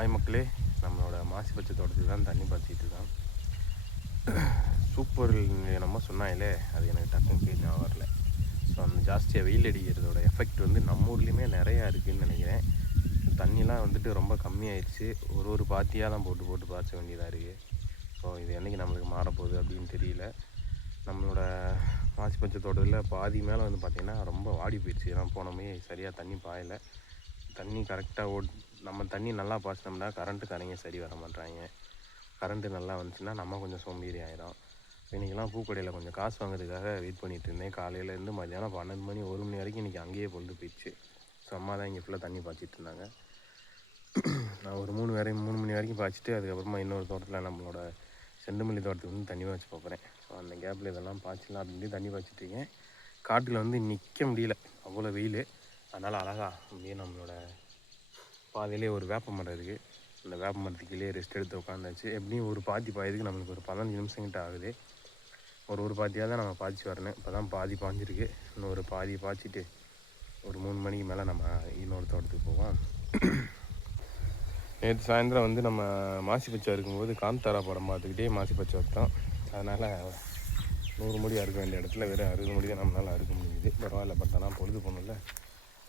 Hi மக்களே, நம்மளோட மாசி பச்சை தோட்டத்துக்கு தான் தண்ணி பாய்ச்சிட்டு இருக்கோம். சூப்பர் நம்ம சொன்னாங்களே, அது எனக்கு டக்குன்னு பேர் ஞாபகம் வரல. ஸோ அந்த ஜாஸ்தியாக வெயில் அடிக்கிறதோட எஃபெக்ட் வந்து நம்ம ஊர்லேயுமே நிறையா இருக்குதுன்னு நினைக்கிறேன். தண்ணிலாம் வந்துட்டு ரொம்ப கம்மியாயிடுச்சு. ஒரு பாத்தியாக தான் போட்டு பாய்ச்ச வேண்டியதாக இருக்குது. ஸோ இது என்றைக்கு நம்மளுக்கு மாறப்போகுது அப்படின்னு தெரியல. நம்மளோட மாசி பச்சை தோட்டத்தில் பாதி மேலே வந்து பார்த்திங்கன்னா ரொம்ப வாடி போயிடுச்சு. ஏன்னா போனோமே சரியாக தண்ணி பாயலை. தண்ணி கரெக்டாக நம்ம தண்ணி நல்லா பாய்ச்சினோம்னா கரண்ட்டுக்காரங்க சரி வர மாட்டாங்க. கரண்ட்டு நல்லா வந்துச்சுன்னா நம்ம கொஞ்சம் சோம்பேறி ஆகிடும். இன்றைக்கெல்லாம் பூக்கடையில் கொஞ்சம் காசு வாங்குறதுக்காக வெயிட் பண்ணிகிட்டு இருந்தேன். காலையிலேருந்து மதியானம் 12 மணி 1 மணி வரைக்கும் இன்றைக்கி அங்கேயே பொழுது போயிடுச்சு. ஸோ அம்மா தான் இங்கே ஃபுல்லாக தண்ணி பாய்ச்சிட்டு இருந்தாங்க. நான் ஒரு 3 மணி வரைக்கும் பாய்ச்சிட்டு அதுக்கப்புறமா இன்னொரு தோட்டத்தில் நம்மளோட செண்டுமல்லி தோட்டத்துக்கு வந்து தண்ணி பாய்ச்சி போகிறேன். ஸோ அந்த கேப்பில் இதெல்லாம் பாய்ச்சலாம் அப்படின்னு தண்ணி பாய்ச்சிட்ருக்கேன். காட்டில் வந்து நிற்க முடியல, அவ்வளோ வெயில். அதனால் அழகாக அப்படியே நம்மளோட பாதையிலே ஒரு வேப்ப மரம் இருக்குது. அந்த வேப்ப மரத்துக்குள்ளே ரெஸ்ட் எடுத்து உட்காந்தாச்சு. எப்படியும் ஒரு பாத்தி பாயதுக்கு நம்மளுக்கு ஒரு 15 நிமிஷம் கிட்ட ஆகுது. ஒரு பாத்தியாக தான் நம்ம பாய்ச்சி வரணும். இப்போ தான் பாதி பாய்ஞ்சிருக்கு. இன்னும் ஒரு பாதி பாய்ச்சிட்டு ஒரு 3 மணிக்கு மேலே நம்ம இன்னொரு தோட்டத்துக்கு போவோம். நேற்று சாயந்தரம் வந்து நம்ம மாசி பச்சை இருக்கும்போது காந்தாரா படம் பார்த்துக்கிட்டே மாசி பச்சை வைத்தோம். அதனால் 100 முடி அறுக்க வேண்டிய இடத்துல வெறும் 60 முடி தான் நம்மளால் அறுக்க முடியுது. பரவாயில்ல, பட் ஆனால் பொழுது போகணும்ல.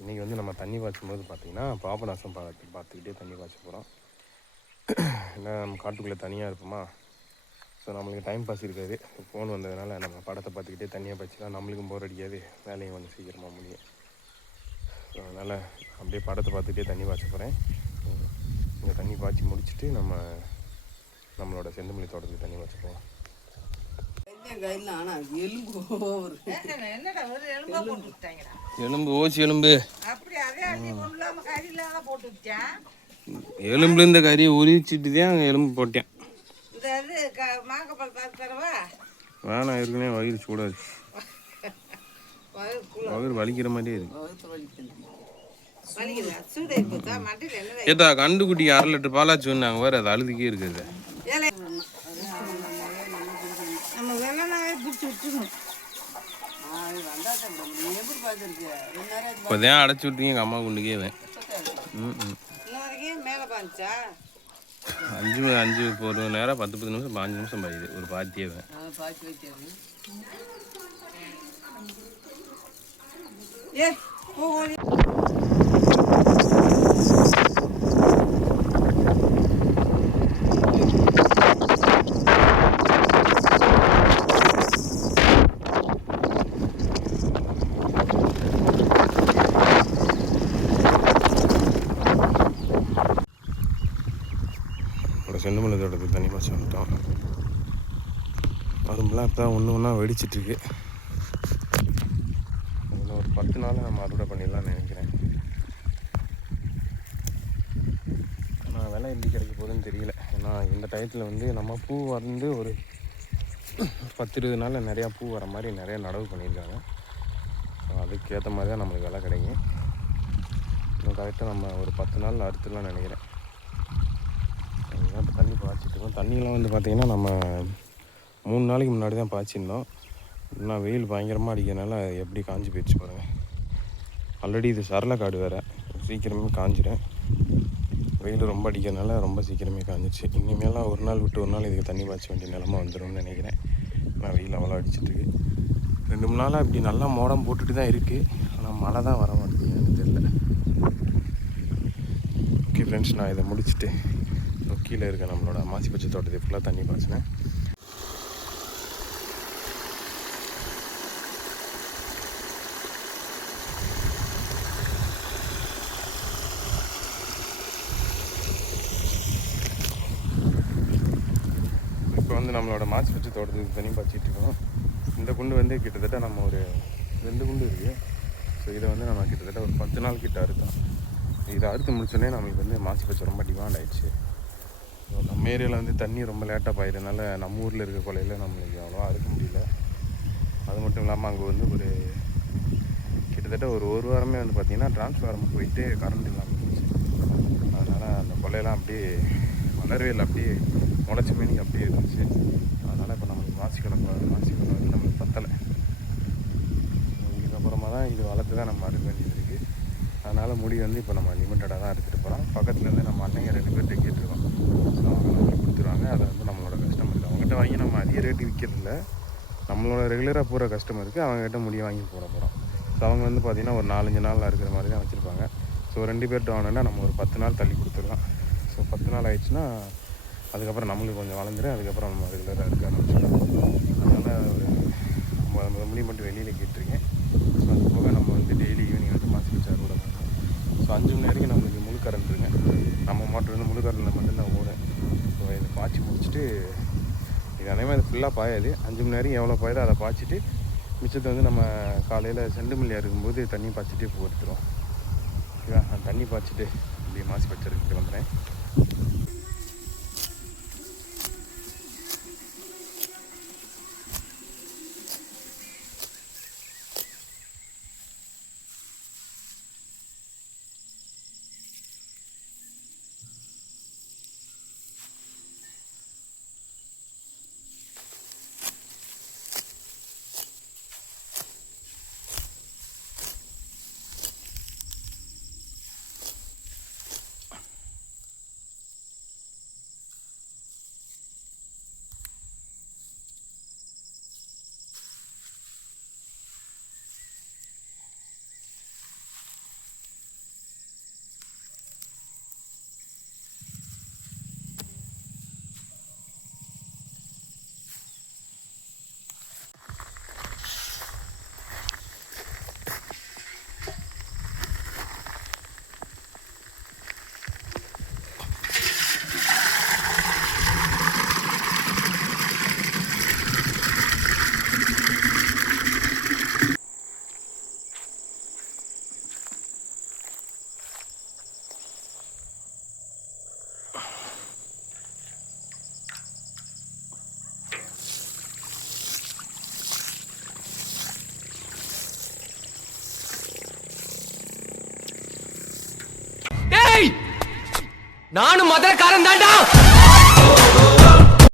இன்றைக்கி வந்து நம்ம தண்ணி பாய்ச்சும் போது பார்த்திங்கன்னா பாபநாசம் பார்த்துக்கிட்டே தண்ணி பாய்ச்ச போகிறோம். ஏன்னா நம்ம காட்டுக்குள்ளே தனியாக இருப்போமா. ஸோ நம்மளுக்கு டைம் பாஸ் இருக்காது. ஃபோன் வந்ததுனால நம்ம படத்தை பார்த்துக்கிட்டே தண்ணியாக பாய்ச்சினா நம்மளுக்கும் போர் அடிக்காது, வேலையும் கொஞ்சம் சீக்கிரமாக முடியும். ஸோ அதனால் அப்படியே படத்தை பார்த்துக்கிட்டே தண்ணி பாய்ச்ச போகிறேன். இங்கே தண்ணி பாய்ச்சி முடிச்சுட்டு நம்மளோட செண்டுமல்லி தோட்டத்துக்கு தண்ணி பாய்ச்ச போவோம். எலும்பு ஓசி எலும்பு எலும்புல இந்த கறியை உரிச்சிட்டு தான் எலும்பு போட்டேன். வேணாம், இருக்குனே வயிறு சூடாது, வயிறு வலிக்கிற மாதிரியே இருக்கு. ஏதா கண்டுக்குட்டிக்கு 1/2 லிட்டர் பாலாச்சு நாங்கள் வேறு அது அழுதுக்கே இருக்குது. இப்போதான் அடைச்சி விட்டீங்க எங்கள் அம்மா குண்டுக்கே. 5 ஒரு நேரம் 10 நிமிஷம் 5 நிமிஷம் பாயுது ஒரு பாத்தியவே. செண்டுமல்லி தோட்டத்துக்கு தண்ணி பாய்ச்சி வந்துட்டோம். அரும்பெல்லாம் இப்போ ஒன்று ஒன்றா வெடிச்சிட்ருக்கு. இன்னும் ஒரு 10 நாள் நம்ம அறுவடை பண்ணிடலாம்னு நினைக்கிறேன். ஆனால் விலை எப்படி கிடைக்க போகுதுன்னு தெரியல. ஏன்னா இந்த டயத்தில் வந்து நம்ம பூ வந்து ஒரு 10-20 நாளில் நிறையா பூ வர மாதிரி நிறையா நடவு பண்ணியிருக்காங்க. ஸோ அதுக்கேற்ற மாதிரி தான் நம்மளுக்கு விலை கிடைக்கும். இன்னும் கரெக்டாக நம்ம ஒரு 10 நாள் அறுத்துடலாம்னு நினைக்கிறேன். இப்போ தண்ணி பாய்ச்சிட்ருக்கோம். தண்ணியெலாம் வந்து பார்த்திங்கன்னா நம்ம 3 நாளைக்கு முன்னாடி தான் பாய்ச்சிருந்தோம். இன்னும் வெயில் பயங்கரமாக அடிக்கிறதுனால எப்படி காஞ்சி போயிடுச்சு பாருங்கள். ஆல்ரெடி இது சரளக்காடு வேறு, சீக்கிரமே காஞ்சிடும். வெயில் ரொம்ப அடிக்கிறதுனால ரொம்ப சீக்கிரமே காஞ்சிச்சு. இனிமேலாம் ஒரு நாள் விட்டு ஒரு நாள் இதுக்கு தண்ணி பாய்ச்ச வேண்டிய நிலமை வந்துடும்னு நினைக்கிறேன். ஆனால் வெயில் அவ்வளோ அடிச்சிட்ருக்கு. 2-3 நாளாக இப்படி நல்லா மோடம் போட்டுட்டு தான் இருக்குது. ஆனால் மழை தான் வர மாட்டேங்குது, எனக்கு தெரியல. ஓகே ஃப்ரெண்ட்ஸ், நான் இதை முடிச்சுட்டு கீழே இருக்க நம்மளோட மாசி பச்சை தோட்டத்தை ஃபுல்லாக தண்ணி பாய்ச்சினேன். இப்போ வந்து நம்மளோட மாசி பச்சை தோட்டத்துக்கு தண்ணி பாய்ச்சிட்டு இருக்கோம். இந்த குண்டு வந்து கிட்டத்தட்ட நம்ம ஒரு 2 குண்டு இருக்குது. ஸோ இதை வந்து நம்ம கிட்டத்தட்ட ஒரு 10 நாள் கிட்ட அறுத்தோம். இதை அறுத்து முடிச்சோடனே நம்மளுக்கு வந்து மாசி பச்சை ரொம்ப டிமாண்ட் ஆகிடுச்சு. நம்ம ஏரியாவில் வந்து தண்ணி ரொம்ப லேட்டாக பாயிறதுனால நம்ம ஊரில் இருக்க கொலையில் நம்மளுக்கு அவ்வளோவா அறுக்க முடியல. அது மட்டும் இல்லாமல் அங்கே வந்து ஒரு கிட்டத்தட்ட ஒரு வாரமே வந்து பார்த்திங்கன்னா டிரான்ஸ்ஃபார்மர் போயிட்டு கரண்ட் இல்லாமல் இருந்துச்சு. அதனால் அந்த கொலையெல்லாம் அப்படியே வளரவே இல்லை, அப்படியே முளைச்சி மீனிக்கு அப்படியே இருந்துச்சு. அதனால் இப்போ நம்மளுக்கு மாசிக்கணக்கு வந்து நம்மளுக்கு பத்தலை. இதுக்கப்புறமா தான் இது வளர்த்து தான் நம்ம அறுக்க வேண்டியது இருக்குது. அதனால் முடி வந்து இப்போ நம்ம லிமிட்டடாக தான் எடுத்துகிட்டு போகிறோம். பக்கத்துலேருந்து நம்ம அண்ணங்க 2 பேர்கிட்ட விற்கிறதில்ல. நம்மளோட ரெகுலராக போகிற கஸ்டமருக்கு அவங்ககிட்ட முடியை வாங்கி போட போகிறோம். ஸோ அவங்க வந்து பார்த்திங்கன்னா ஒரு 4-5 நாளில் இருக்கிற மாதிரி தான் வச்சுருப்பாங்க. ஸோ 2 பேர்கிட்ட வாங்கினா நம்ம ஒரு 10 நாள் தள்ளி கொடுத்துடலாம். ஸோ 10 நாள் ஆயிடுச்சுன்னா அதுக்கப்புறம் நம்மளுக்கு கொஞ்சம் வளர்ந்துடும். அதுக்கப்புறம் நம்ம ரெகுலராக இருக்க ஆரம்பிச்சிடலாம். அதனால் ஒரு 50 முடி மட்டும் வெளியில் கேட்டிருக்கேன். ஸோ அது போக நம்ம வந்து டெய்லி ஈவினிங் வந்து மாசி வச்சு அறுவடை பண்ணுறோம். ஸோ 5 மணி வரைக்கும் நம்மளுக்கு முழு கரண்ட் இருக்குங்க. நம்ம மாட்டு வந்து முழு கரண்டில் மட்டும்தான் ஓடும். ஸோ இதை பாய்ச்சி முடிச்சுட்டு இது அதே மாதிரி ஃபுல்லாக பாயாது. 5 மணி வரைக்கும் எவ்வளோ பாயுதோ அதை பாய்ச்சிட்டு மிச்சத்தை வந்து நம்ம காலையில் செண்டுமல்லியாக இருக்கும்போது தண்ணி பாய்ச்சிட்டே போட்டுருவோம். ஓகேவா? நான் தண்ணி பாய்ச்சிட்டு இப்படி மாசி பச்சருக்கு கிளம்புறேன். நானும் மதுரக்காரன் தான்டா.